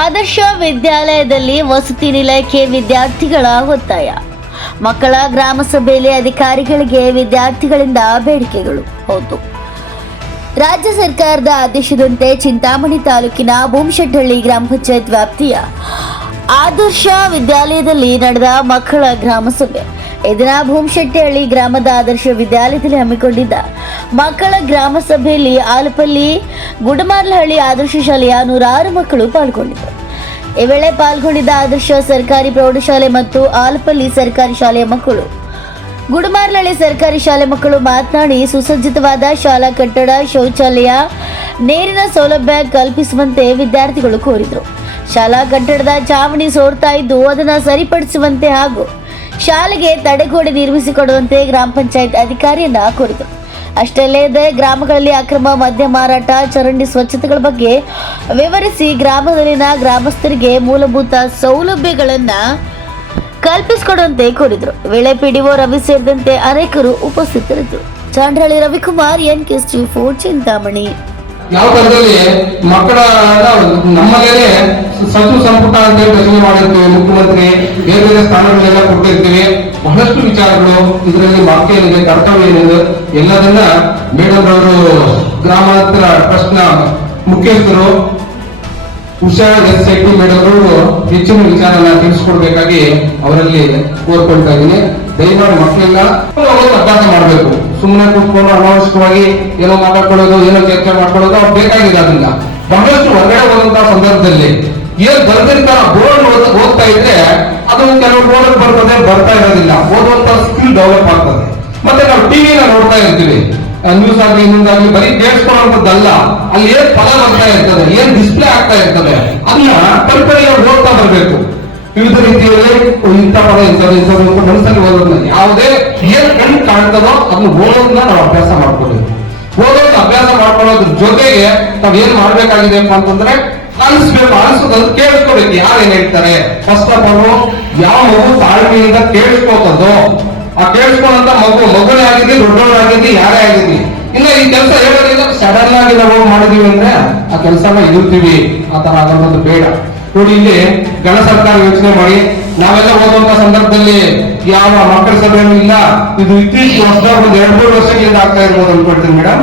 ಆದರ್ಶ ವಿದ್ಯಾಲಯದಲ್ಲಿ ವಸತಿ ನಿಲಯಕ್ಕೆ ವಿದ್ಯಾರ್ಥಿಗಳ ಒತ್ತಾಯ. ಮಕ್ಕಳ ಗ್ರಾಮ ಸಭೆಯಲ್ಲಿ ಅಧಿಕಾರಿಗಳಿಗೆ ವಿದ್ಯಾರ್ಥಿಗಳಿಂದ ಬೇಡಿಕೆಗಳು. ಹೌದು, ರಾಜ್ಯ ಸರ್ಕಾರದ ಆದೇಶದಂತೆ ಚಿಂತಾಮಣಿ ತಾಲೂಕಿನ ಬೂಮಶೆಟ್ಟಹಳ್ಳಿ ಗ್ರಾಮ ಪಂಚಾಯತ್ ವ್ಯಾಪ್ತಿಯ ಆದರ್ಶ ವಿದ್ಯಾಲಯದಲ್ಲಿ ನಡೆದ ಮಕ್ಕಳ ಗ್ರಾಮ ಸಭೆ. ಇದರ ಬೂಮಶೆಟ್ಟಹಳ್ಳಿ ಗ್ರಾಮದ ಆದರ್ಶ ವಿದ್ಯಾಲಯದಲ್ಲಿ ಹಮ್ಮಿಕೊಂಡಿದ್ದ ಮಕ್ಕಳ ಗ್ರಾಮ ಸಭೆಯಲ್ಲಿ ಆಲಪಲ್ಲಿ ಗುಡಮಾರ್ಲಹಳ್ಳಿ ಆದರ್ಶ ಶಾಲೆಯ 106 ಮಕ್ಕಳು ಪಾಲ್ಗೊಂಡಿದ್ದರು. ಈ ವೇಳೆ ಪಾಲ್ಗೊಂಡಿದ್ದ ಆದರ್ಶ ಸರ್ಕಾರಿ ಪ್ರೌಢಶಾಲೆ ಮತ್ತು ಆಲಪಲ್ಲಿ ಸರ್ಕಾರಿ ಶಾಲೆಯ ಮಕ್ಕಳು, ಗುಡಮಾರ್ಲಹಳ್ಳಿ ಸರ್ಕಾರಿ ಶಾಲೆ ಮಕ್ಕಳು ಮಾತನಾಡಿ, ಸುಸಜ್ಜಿತವಾದ ಶಾಲಾ ಕಟ್ಟಡ, ಶೌಚಾಲಯ, ನೀರಿನ ಸೌಲಭ್ಯ ಕಲ್ಪಿಸುವಂತೆ ವಿದ್ಯಾರ್ಥಿಗಳು ಕೋರಿದರು. ಶಾಲಾ ಕಟ್ಟಡದ ಚಾವಣಿ ಸೋರ್ತಾ ಇದ್ದು ಅದನ್ನು ಸರಿಪಡಿಸುವಂತೆ ಹಾಗೂ ಶಾಲೆಗೆ ತಡೆಗೋಡೆ ನಿರ್ಮಿಸಿಕೊಡುವಂತೆ ಗ್ರಾಮ ಪಂಚಾಯತ್ ಅಧಿಕಾರಿಯನ್ನ ಕೋರಿದರು. ಅಷ್ಟೇ ಅಲ್ಲದೆ ಗ್ರಾಮಗಳಲ್ಲಿ ಅಕ್ರಮ ಮದ್ಯ ಮಾರಾಟ, ಚರಂಡಿ ಸ್ವಚ್ಛತೆಗಳ ಬಗ್ಗೆ ವಿವರಿಸಿ ಗ್ರಾಮದಲ್ಲಿನ ಗ್ರಾಮಸ್ಥರಿಗೆ ಮೂಲಭೂತ ಸೌಲಭ್ಯಗಳನ್ನು ಕಲ್ಪಿಸಿಕೊಡುವಂತೆ ಕೋರಿದರು. ವೇಳೆ ಪಿಡಿಒ ರವಿ ಸೇರಿದಂತೆ ಅನೇಕರು ಉಪಸ್ಥಿತರಿದ್ದರು. ಚಾಂಡ್ರಹಳ್ಳಿ ರವಿಕುಮಾರ್, NK4 ಚಿಂತಾಮಣಿ. ಯಾವ ಕಾಲದಲ್ಲಿ ಮಕ್ಕಳ ನಮ್ಮಲ್ಲೇ ಸಚಿವ ಸಂಪುಟ ಅಂತ ರಚನೆ ಮಾಡಿರ್ತೀವಿ, ಮುಖ್ಯಮಂತ್ರಿ ಬೇರೆ ಬೇರೆ ಸ್ಥಾನಗಳೆಲ್ಲ ಕೊಟ್ಟಿರ್ತೀವಿ. ಬಹಳಷ್ಟು ವಿಚಾರಗಳು ಇದರಲ್ಲಿ ವಾಕ್ಯ ಏನಿದೆ, ಕರ್ತವ್ಯ ಏನಿದೆ, ಎಲ್ಲದನ್ನ ಮೇಡಮ್ ಅವರು ಗ್ರಾಮಾಂತರ ಟ್ರಸ್ಟ್ ನ ಮುಖ್ಯಸ್ಥರು ಉಷಾ SIT ಮೇಡಮ್ ಅವರು ಹೆಚ್ಚಿನ ವಿಚಾರನ ತಿಳಿಸ್ಕೊಡ್ಬೇಕಾಗಿ ಅವರಲ್ಲಿ ಕೋರ್ಕೊಳ್ತಾ ಇದ್ದೀನಿ. ದಯಮಾಡಿ ಮಕ್ಕಳೆಲ್ಲ ಅಭ್ಯಾಸ ಮಾಡಬೇಕು. ಸುಮ್ಮನೆ ಕೂತ್ಕೊಂಡು ಅನಾವಶ್ಯಕವಾಗಿ ಏನೋ ಮಾತಾಡ್ಕೊಳ್ಳೋದು, ಏನೋ ಚರ್ಚೆ ಮಾಡ್ಕೊಳ್ಳೋದು ಅವ್ರು ಬೇಕಾಗಿದೆ. ಅದನ್ನ ಬಹಳಷ್ಟು ಹೊರಗಡೆ ಹೋದಂತಹ ಸಂದರ್ಭದಲ್ಲಿ ಏನ್ ಬರ್ದಿರ್ತಾರ ಬೋರ್ಡ್ ಓದ್ತಾ ಇದ್ರೆ ಅದನ್ನು ಕೆಲವು ಬೋರ್ಡ್ ಬರ್ತದೆ, ಬರ್ತಾ ಇರೋದಿಲ್ಲ. ಓದುವಂತ ಸ್ಕಿಲ್ ಡೆವಲಪ್ ಆಗ್ತದೆ. ಮತ್ತೆ ನಾವು ಟಿವಿನ ನೋಡ್ತಾ ಇರ್ತೀವಿ, ನ್ಯೂಸ್ ಆಗ್ಲಿ ಇನ್ನೊಂದಾಗ್ಲಿ, ಬರೀ ಕೇಳಿಸ್ಕೊಳ್ಳುವಂಥದ್ದಲ್ಲ, ಅಲ್ಲಿ ಏನ್ ಫಲ ಬರ್ತಾ ಇರ್ತದೆ, ಏನ್ ಡಿಸ್ಪ್ಲೇ ಆಗ್ತಾ ಇರ್ತದೆ, ಅದನ್ನ ಕಲ್ಪನೆಯಾಗಿ ಓದ್ತಾ ಬರ್ಬೇಕು. ವಿವಿಧ ರೀತಿಯಲ್ಲಿ ಇಂಥ ಪದ ಇಂಥದ್ದು ಮನಸ್ಸಲ್ಲಿ ಓದೋದನ್ನ ಯಾವುದೇ ಏನ್ ಕಣ್ಣು ಕಾಣ್ತದೋ ಅದನ್ನ ಓದೋದನ್ನ ನಾವು ಅಭ್ಯಾಸ ಮಾಡ್ಕೊಳ್ಬೇಕು. ಓದೋದನ್ನ ಅಭ್ಯಾಸ ಮಾಡ್ಕೊಳ್ಳೋದ್ರ ಜೊತೆಗೆ ನಾವ್ ಏನ್ ಮಾಡ್ಬೇಕಾಗಿದೆಪ್ಪ ಅಂತಂದ್ರೆ ಅನಿಸ್ಬೇಕು, ಅನಿಸೋದು ಕೇಳಿಸ್ಕೋಬೇಕು. ಯಾರೇನ್ ಹೇಳ್ತಾರೆ, ಫಸ್ಟ್ ಆಫ್ ಆಲ್ ಯಾವ ಮಗು ತಾಳ್ಮೆಯಿಂದ ಕೇಳಿಸ್ಕೋತದೋ ಆ ಕೇಳಿಸ್ಕೊಂಡಂತ ಮಗುನೇ ಆಗಿದ್ವಿ, ದೊಡ್ಡವರಾಗಿದ್ವಿ, ಯಾರೇ ಆಗಿದ್ವಿ, ಇಲ್ಲ ಈ ಕೆಲಸ ಹೇಳೋದ್ರಿಂದ ಸಡನ್ ಆಗಿ ನಾವು ಮಾಡಿದೀವಿ ಅಂದ್ರೆ ಆ ಕೆಲಸನ ಇರುತ್ತೀವಿ. ಆ ತರ ಆಗೋದು ಬೇಡ. ನೋಡಿ, ಇಲ್ಲಿ ಗಣ ಸರ್ಕಾರ ಯೋಚನೆ ಮಾಡಿ ನಾವೆಲ್ಲ ಓದುವಂತ ಸಂದರ್ಭದಲ್ಲಿ ಯಾವ ಮಕ್ಕಳ ಸಭೆಯೂ ಇಲ್ಲ. ಇದು ಇತ್ತೀಚೆಗೆ ಹೊಸದಾಗಿ 1-2-3 ವರ್ಷಗಳಿಂದ ಆಗ್ತಾ ಇರ್ಬೋದು ಅನ್ಕೊಳ್ತೀನಿ ಮೇಡಮ್.